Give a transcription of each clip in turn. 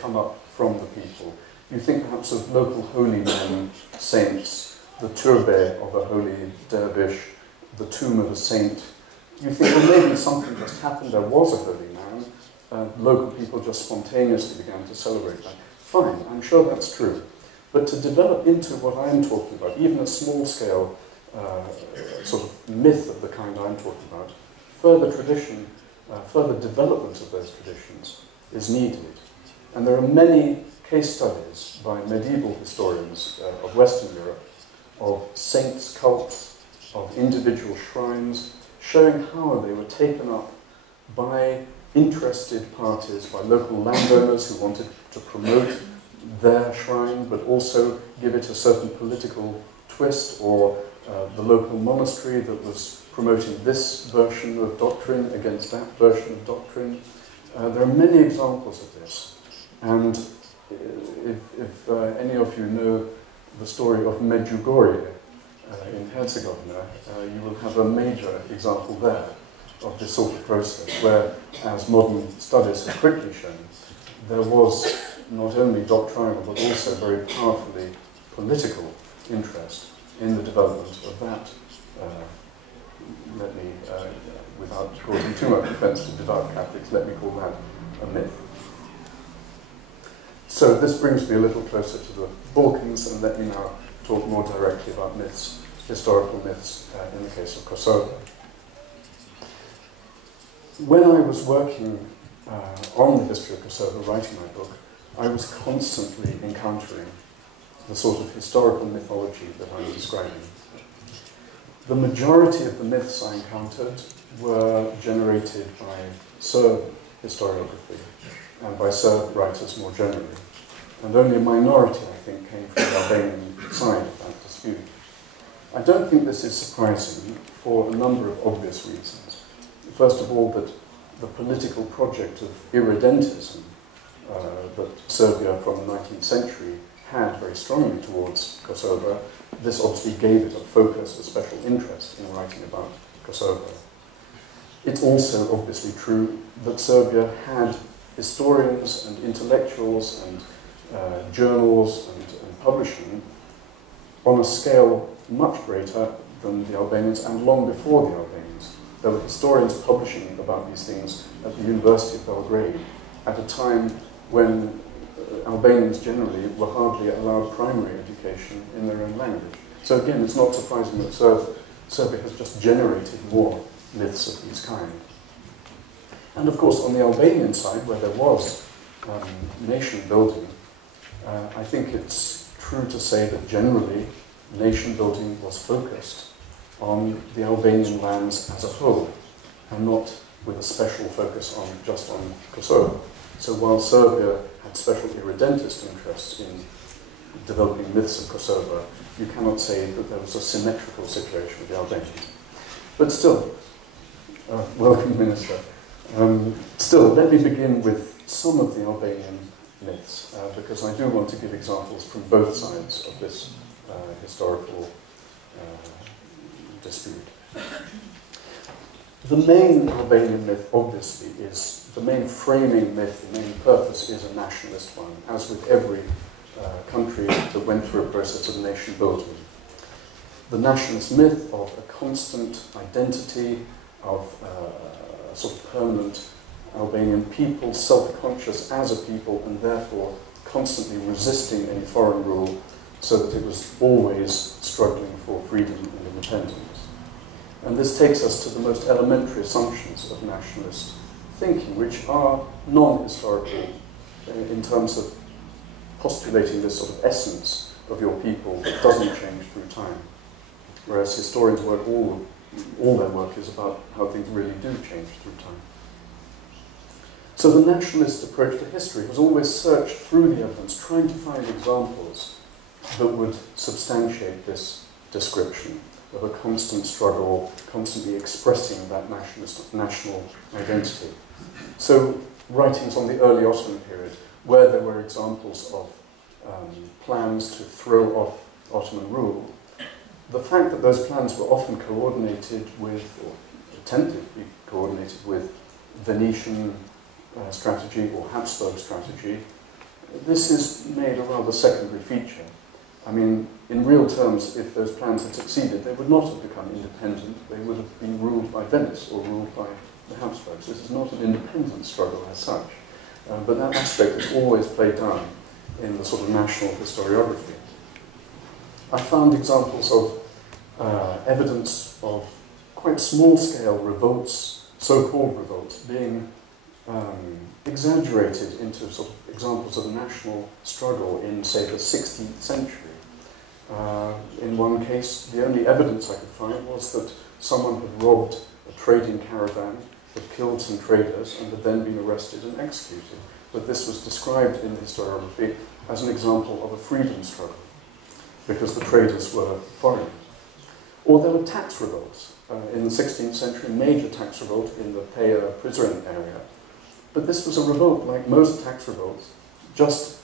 come up from the people. You think perhaps of local holy men, saints, the turbe of a holy dervish, the tomb of a saint. You think, well, maybe something just happened, there was a holy man, local people just spontaneously began to celebrate that. Fine, I'm sure that's true. But to develop into what I'm talking about, even a small-scale sort of myth of the kind I'm talking about, further tradition, further development of those traditions is needed. And there are many case studies by medieval historians of Western Europe of saints' cults, of individual shrines, showing how they were taken up by interested parties, by local landowners who wanted to promote their shrine, but also give it a certain political twist, or the local monastery that was promoting this version of doctrine against that version of doctrine. There are many examples of this. And if any of you know the story of Medjugorje in Herzegovina, you will have a major example there of this sort of process, where, as modern studies have quickly shown, there was not only doctrinal but also very powerfully political interest in the development of that, without causing too much offence to devout Catholics, let me call that a myth. So this brings me a little closer to the Balkans, and let me now talk more directly about myths, historical myths, in the case of Kosovo. When I was working on the history of Kosovo, writing my book, I was constantly encountering the sort of historical mythology that I'm describing. The majority of the myths I encountered were generated by Serb historiography and by Serb writers more generally. And only a minority, I think, came from the Albanian side of that dispute. I don't think this is surprising for a number of obvious reasons. First of all, that the political project of irredentism that Serbia from the 19th century had very strongly towards Kosovo, this obviously gave it a focus, a special interest in writing about Kosovo. It's also obviously true that Serbia had historians and intellectuals and journals and publishing on a scale much greater than the Albanians, and long before the Albanians. There were historians publishing about these things at the University of Belgrade at a time when Albanians generally were hardly allowed primary education in their own language. So again, it's not surprising that Serbia has just generated more myths of this kind. And of course, on the Albanian side, where there was nation building, I think it's true to say that generally nation building was focused on the Albanian lands as a whole, and not with a special focus just on Kosovo. So while Serbia had special irredentist interests in developing myths of Kosovo, you cannot say that there was a symmetrical situation with the Albanians. But still, welcome, Minister. Still, let me begin with some of the Albanian myths, because I do want to give examples from both sides of this historical dispute. The main Albanian myth, obviously, is the main framing myth, the main purpose is a nationalist one, as with every country that went through a process of nation building. The nationalist myth of a constant identity, of a sort of permanent Albanian people, self-conscious as a people, and therefore constantly resisting any foreign rule, so that it was always struggling for freedom and independence. And this takes us to the most elementary assumptions of nationalist thinking, which are non-historical in terms of postulating this sort of essence of your people that doesn't change through time. Whereas historians' work, all their work is about how things really do change through time. So the nationalist approach to history has always searched through the evidence, trying to find examples that would substantiate this description of a constant struggle, constantly expressing that national identity. So writings on the early Ottoman period, where there were examples of plans to throw off Ottoman rule, the fact that those plans were often coordinated with, or attempted to be coordinated with, Venetian strategy or Habsburg strategy, this is made a rather secondary feature. I mean, in real terms, if those plans had succeeded, they would not have become independent. They would have been ruled by Venice or ruled by the Habsburgs. This is not an independent struggle as such. But that aspect is always played down in the sort of national historiography. I found examples of evidence of quite small-scale revolts, so-called revolts, being exaggerated into sort of examples of a national struggle in, say, the 16th century. In one case, the only evidence I could find was that someone had robbed a trading caravan, had killed some traders, and had then been arrested and executed. But this was described in the historiography as an example of a freedom struggle, because the traders were foreigners. Or there were tax revolts. In the 16th century, major tax revolt in the Paya-Prizren area. But this was a revolt, like most tax revolts, just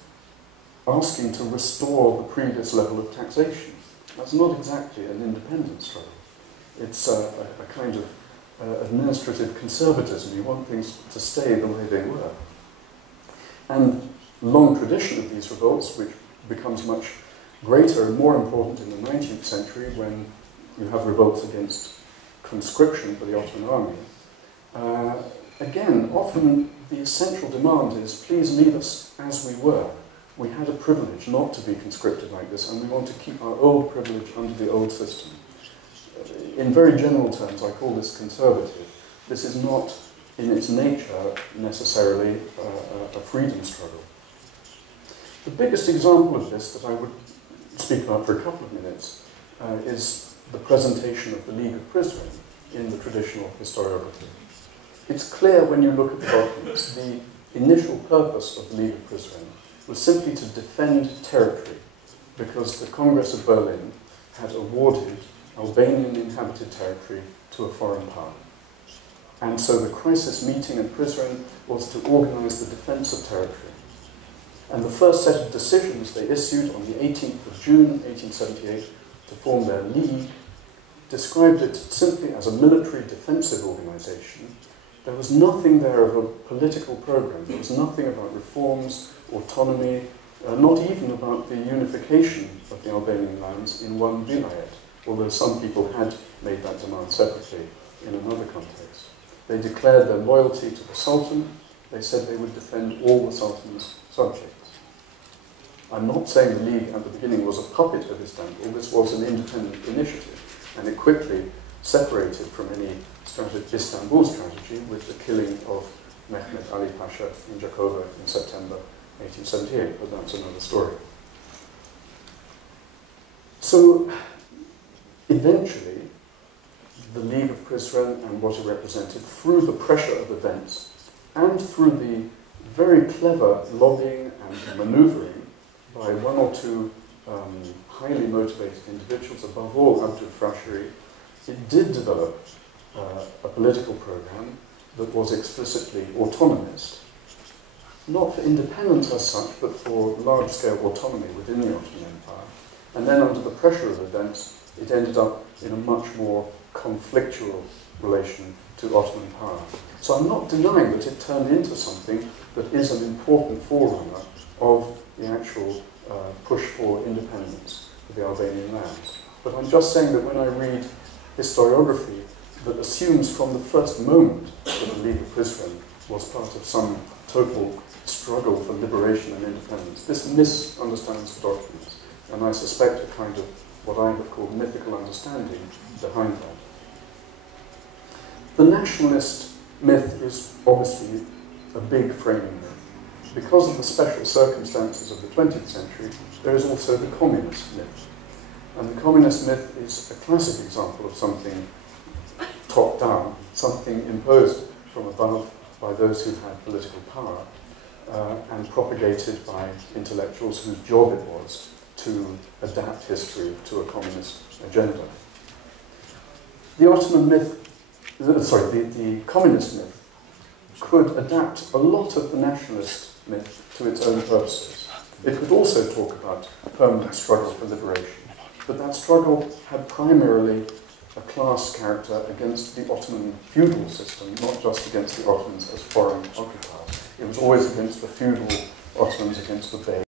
asking to restore the previous level of taxation. That's not exactly an independent struggle. It's a kind of administrative conservatism. You want things to stay the way they were. And long tradition of these revolts, which becomes much greater and more important in the 19th century when you have revolts against conscription for the Ottoman army. Again, often the essential demand is, please leave us as we were. We had a privilege not to be conscripted like this, and we want to keep our old privilege under the old system. In very general terms, I call this conservative. This is not, in its nature, necessarily a freedom struggle. The biggest example of this that I would speak about for a couple of minutes is the presentation of the League of Prizren in the traditional historiography. It's clear when you look at the documents, the initial purpose of the League of Prizren was simply to defend territory, because the Congress of Berlin had awarded Albanian inhabited territory to a foreign power. And so the crisis meeting in Prizren was to organize the defense of territory. And the first set of decisions they issued on the 18th of June 1878 to form their league described it simply as a military defensive organization. There was nothing there of a political program. There was nothing about reforms, autonomy, not even about the unification of the Albanian lands in one vilayet, although some people had made that demand separately in another context. They declared their loyalty to the Sultan. They said they would defend all the Sultan's subjects. I'm not saying the League at the beginning was a puppet of Istanbul. This was an independent initiative, and it quickly separated from any Istanbul strategy with the killing of Mehmet Ali Pasha in Jakovo in September 1878, but that's another story. So, eventually, the League of Prizren and what it represented, through the pressure of events and through the very clever lobbying and manoeuvring by one or two highly motivated individuals, above all Abdul Frasheri, it did develop a political program that was explicitly autonomist, not for independence as such, but for large-scale autonomy within the Ottoman Empire. And then under the pressure of events, it ended up in a much more conflictual relation to Ottoman power. So I'm not denying that it turned into something that is an important forerunner of the actual push for independence for the Albanian lands. But I'm just saying that when I read historiography that assumes from the first moment that the League of Prizren was part of some total struggle for liberation and independence, this misunderstands the documents, and I suspect a kind of what I have called mythical understanding behind that. The nationalist myth is obviously a big framing myth. Because of the special circumstances of the 20th century, there is also the communist myth. And the communist myth is a classic example of something top-down, something imposed from above by those who had political power, and propagated by intellectuals whose job it was to adapt history to a communist agenda. The Ottoman myth, the communist myth could adapt a lot of the nationalist myth to its own purposes. It could also talk about permanent struggle for liberation, but that struggle had primarily a class character against the Ottoman feudal system, not just against the Ottomans as foreign occupiers. It was always against the feudal Ottomans against the Bey.